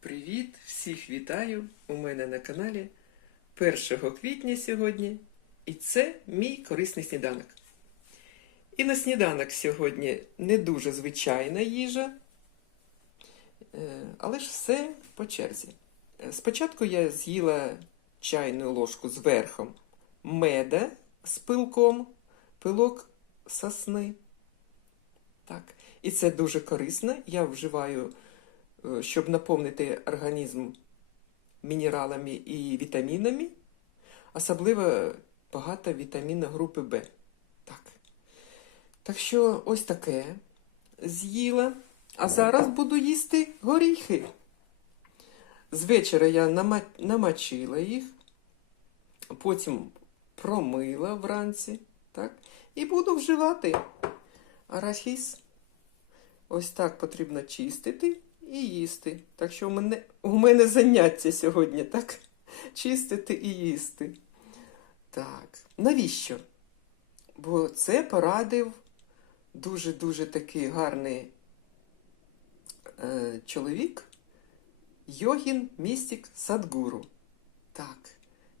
Привіт! Всіх вітаю! У мене на каналі 1 квітня сьогодні. І це мій корисний сніданок. І на сніданок сьогодні не дуже звичайна їжа, е, але ж все по черзі. Спочатку я з'їла чайну ложку з верхом меда з пилком, пилок сосни. Так. І це дуже корисно. Я вживаю, щоб наповнити організм мінералами і вітамінами, особливо багато вітаміна групи В. Так. Так що ось таке з'їла. А зараз буду їсти горіхи. З вечора я намочила їх, потім промила вранці, так? І буду вживати арахіс. Ось так потрібно чистити і їсти. Так що у мене, у мене заняття сьогодні, так? Чистити і їсти. Так, навіщо? Бо це порадив дуже-дуже такий гарний е, чоловік Йогін Містік Садгуру. Так,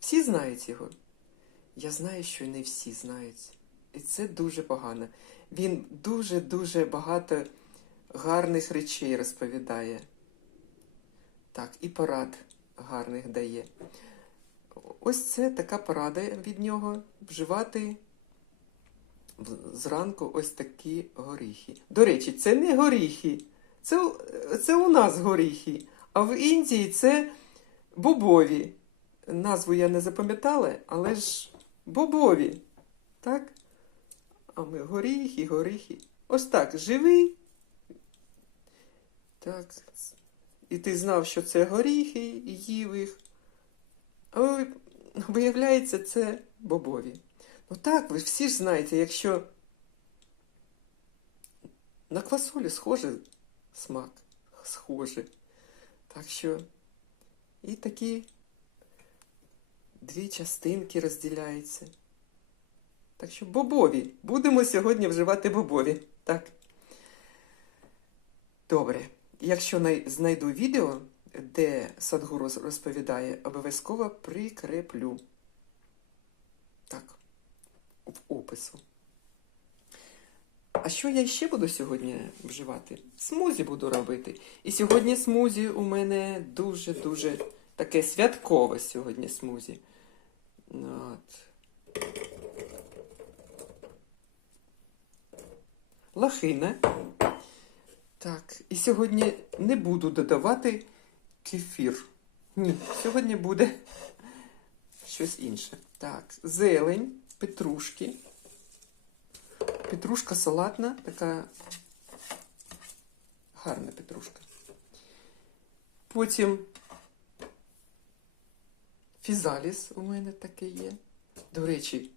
всі знають його. Я знаю, що не всі знають. І це дуже погано. Він дуже-дуже багато гарних речей розповідає. Так, і порад гарних дає. Ось це така порада від нього вживати зранку ось такі горіхи. До речі, це не горіхи, це, це у нас горіхи, а в Індії це бобові. Назву я не запам'ятала, але ж бобові. Так? А ми горіхи, горіхи. Ось так, живий. Так. І ти знав, що це горіхи, і їв їх. А ви- виявляється, це бобові. Ну так, ви всі ж знаєте, якщо на квасолі схожий смак, схоже. Так що і такі дві частинки розділяються. Так що бобові. Будемо сьогодні вживати бобові. Так. Добре. Якщо знайду відео, де Садгуру розповідає, обов'язково прикреплю. Так, в опису. А що я ще буду сьогодні вживати? Смузі буду робити. І сьогодні смузі у мене дуже-дуже таке святкове сьогодні смузі. От. Лахина. Так, і сьогодні не буду додавати кефір. Ні, сьогодні буде щось інше. Так, зелень, петрушки. Петрушка салатна, така гарна петрушка. Потім фізаліс у мене таке є. До речі,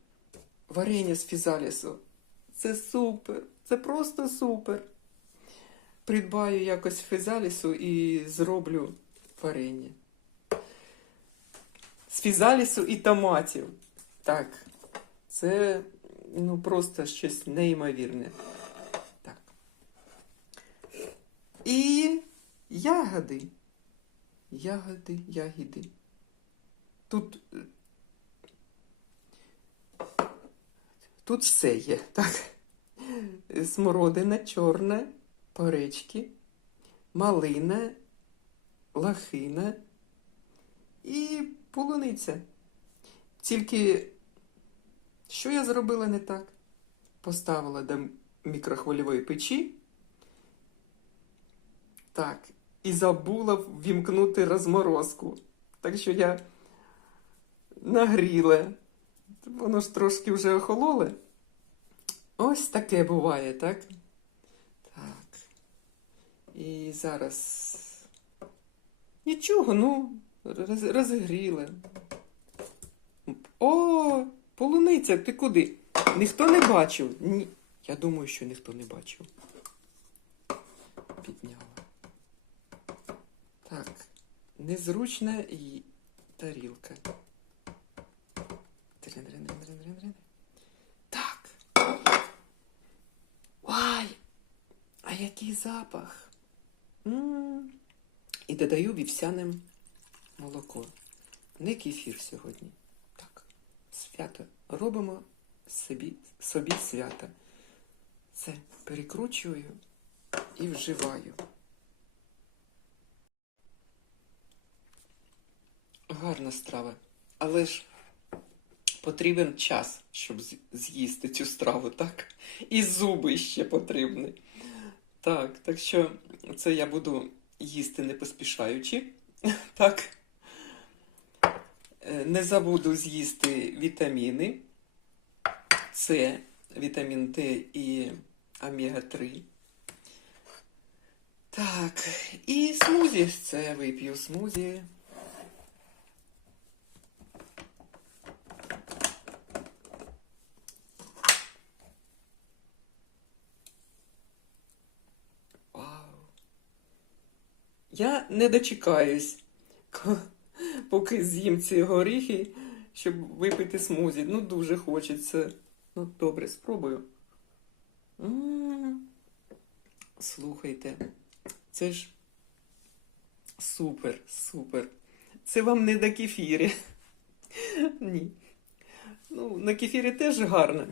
варення з фізалісу. Це супер. Це просто супер. Придбаю якось фізалісу і зроблю варення. З фізалісу і томатів. Так, це ну просто щось неймовірне. Так. І ягоди. Ягоди, ягіди. Тут. Тут все є, так. Смородина чорна, поречки, малина, лахина і полуниця. Тільки що я зробила не так? Поставила до мікрохвильової печі. Так, і забула ввімкнути розморозку. Так що я нагріла. Воно ж трошки вже охололе. Ось таке буває, так? І зараз. Нічого, ну, роз- розігріла. О, полуниця, ти куди? Ніхто не бачив. Ні. Я думаю, що ніхто не бачив. Підняла. Так. Незручна і тарілка. Так. Ай! А який запах? І додаю вівсяне молоко. Не кефір сьогодні. Так, свято. Робимо собі, собі свято. Це перекручую і вживаю. Гарна страва. Але ж потрібен час, щоб з'їсти цю страву, так? І зуби ще потрібні. Так, так що це я буду їсти не поспішаючи. Так. Е, Не забуду з'їсти вітаміни. С, вітамін Т і омега-3. Так, і смузі. Це вип'ю смузі. Я не дочекаюсь, поки з'їм ці горіхи, щоб випити смузі. Ну, дуже хочеться. Ну, добре, спробую. Слухайте, це ж супер, супер. Це вам не на кефірі. Ні. Ну, на кефірі теж гарно.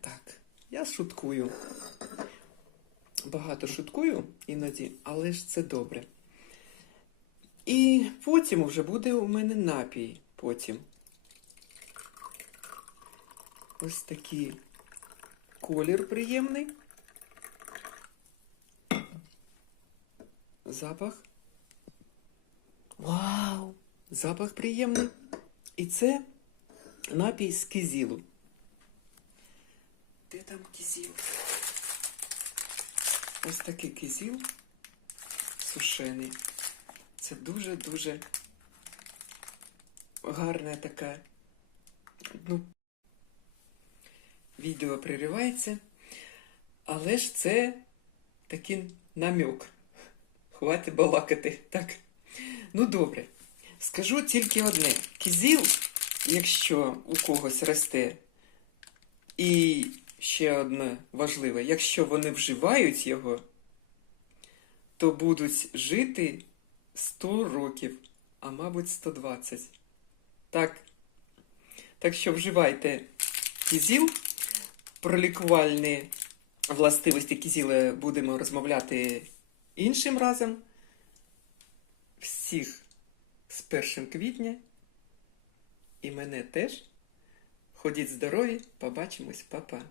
Так, я шуткую. Багато шуткую іноді, але ж це добре. І потім вже буде у мене напій. Потім. Ось такий колір приємний. Запах. Вау! Запах приємний. І це напій з кизілу. Де там кизіл? Ось такий кизіл сушений. Це дуже-дуже гарна така. Ну, відео приривається, але ж це такий намек. Хватить балакати. Так. Ну, добре. Скажу тільки одне: кізіл, якщо у когось росте, і ще одне важливе, якщо вони вживають його, то будуть жити 100 років, а мабуть 120. Так. Так що вживайте кізіл. Про лікувальні властивості кізіла будемо розмовляти іншим разом. Всіх з 1 квітня. І мене теж. Ходіть здорові, побачимось, па-па.